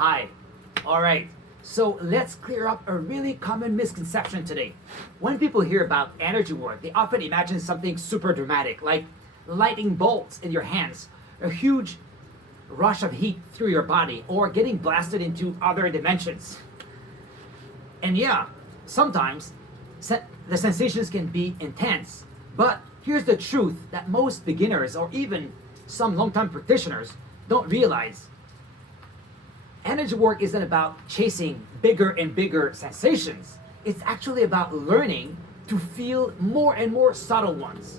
Hi. All right. So let's clear up a really common misconception today. When people hear about energy work, they often imagine something super dramatic, like lightning bolts in your hands, a huge rush of heat through your body, or getting blasted into other dimensions. And yeah, sometimes the sensations can be intense. But here's the truth that most beginners or even some long-time practitioners don't realize. Energy work isn't about chasing bigger and bigger sensations. It's actually about learning to feel more and more subtle ones.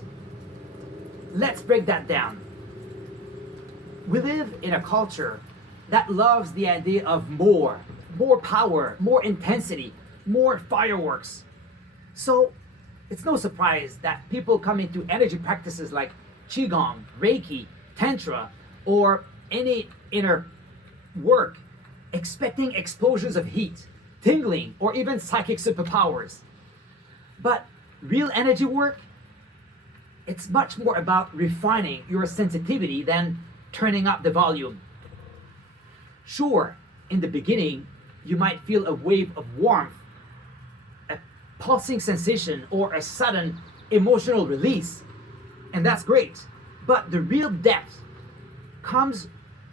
Let's break that down. We live in a culture that loves the idea of more power, more intensity, more fireworks. So it's no surprise that people come into energy practices like Qigong, Reiki, Tantra, or any inner work expecting explosions of heat, tingling, or even psychic superpowers. But real energy work, it's much more about refining your sensitivity than turning up the volume. Sure, in the beginning, you might feel a wave of warmth, a pulsing sensation, or a sudden emotional release, and that's great. But the real depth comes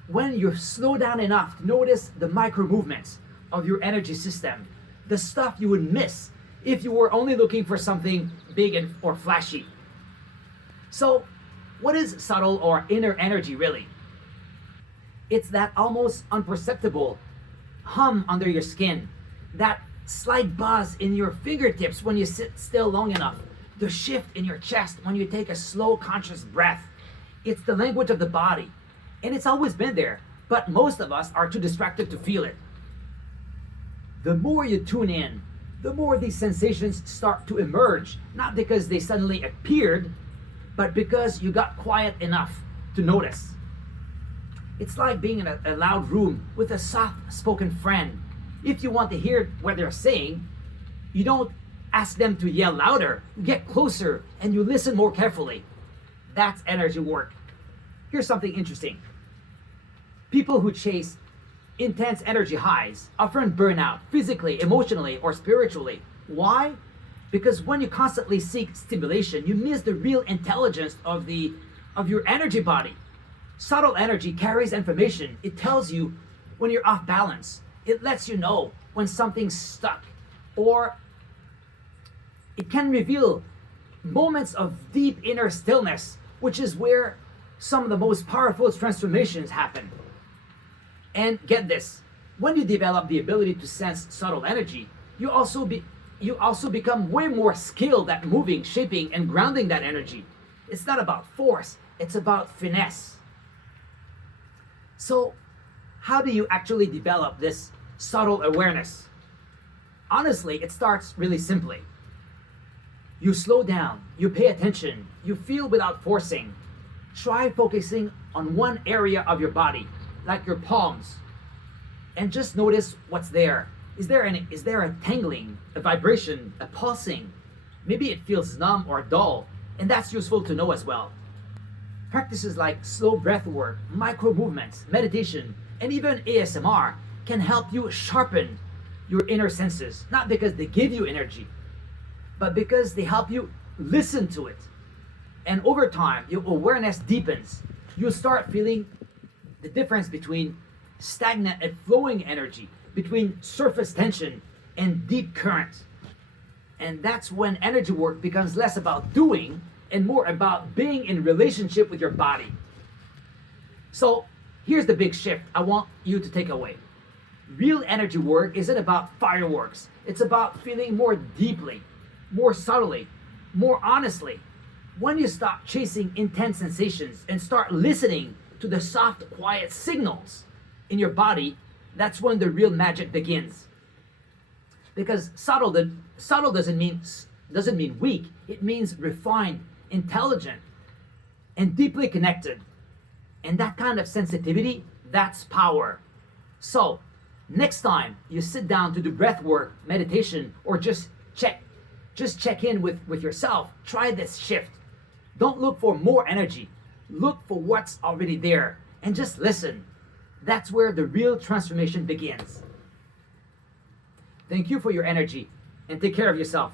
when you slow down enough to notice the micro movements of your energy system, the stuff you would miss if you were only looking for something big or flashy. So, what is subtle or inner energy really? It's that almost imperceptible hum under your skin, that slight buzz in your fingertips when you sit still long enough, the shift in your chest when you take a slow conscious breath. It's the language of the body. And it's always been there, but most of us are too distracted to feel it. The more you tune in, the more these sensations start to emerge, not because they suddenly appeared, but because you got quiet enough to notice. It's like being in a loud room with a soft-spoken friend. If you want to hear what they're saying, you don't ask them to yell louder. You get closer and you listen more carefully. That's energy work. Here's something interesting. People who chase intense energy highs often burn out physically, emotionally, or spiritually. Why? Because when you constantly seek stimulation, you miss the real intelligence of your energy body. Subtle energy carries information. It tells you when you're off balance. It lets you know when something's stuck. Or it can reveal moments of deep inner stillness, which is where some of the most powerful transformations happen. And get this, when you develop the ability to sense subtle energy, you also become way more skilled at moving, shaping, and grounding that energy. It's not about force, it's about finesse. So, how do you actually develop this subtle awareness? Honestly, it starts really simply. You slow down, you pay attention, you feel without forcing. Try focusing on one area of your body, like your palms, and just notice what's there. Is there a tingling, a vibration, a pulsing? Maybe it feels numb or dull, and that's useful to know as well. Practices like slow breath work, micro movements, meditation, and even ASMR can help you sharpen your inner senses, not because they give you energy, but because they help you listen to it. And over time, your awareness deepens. You'll start feeling the difference between stagnant and flowing energy, between surface tension and deep current. And that's when energy work becomes less about doing and more about being in relationship with your body. So here's the big shift I want you to take away. Real energy work isn't about fireworks. It's about feeling more deeply, more subtly, more honestly. When you stop chasing intense sensations and start listening to the soft, quiet signals in your body, that's when the real magic begins. Because subtle doesn't mean weak. It means refined, intelligent, and deeply connected. And that kind of sensitivity, that's power. So, next time you sit down to do breath work, meditation, or just check in with yourself, try this shift. Don't look for more energy. Look for what's already there and just listen. That's where the real transformation begins. Thank you for your energy and take care of yourself.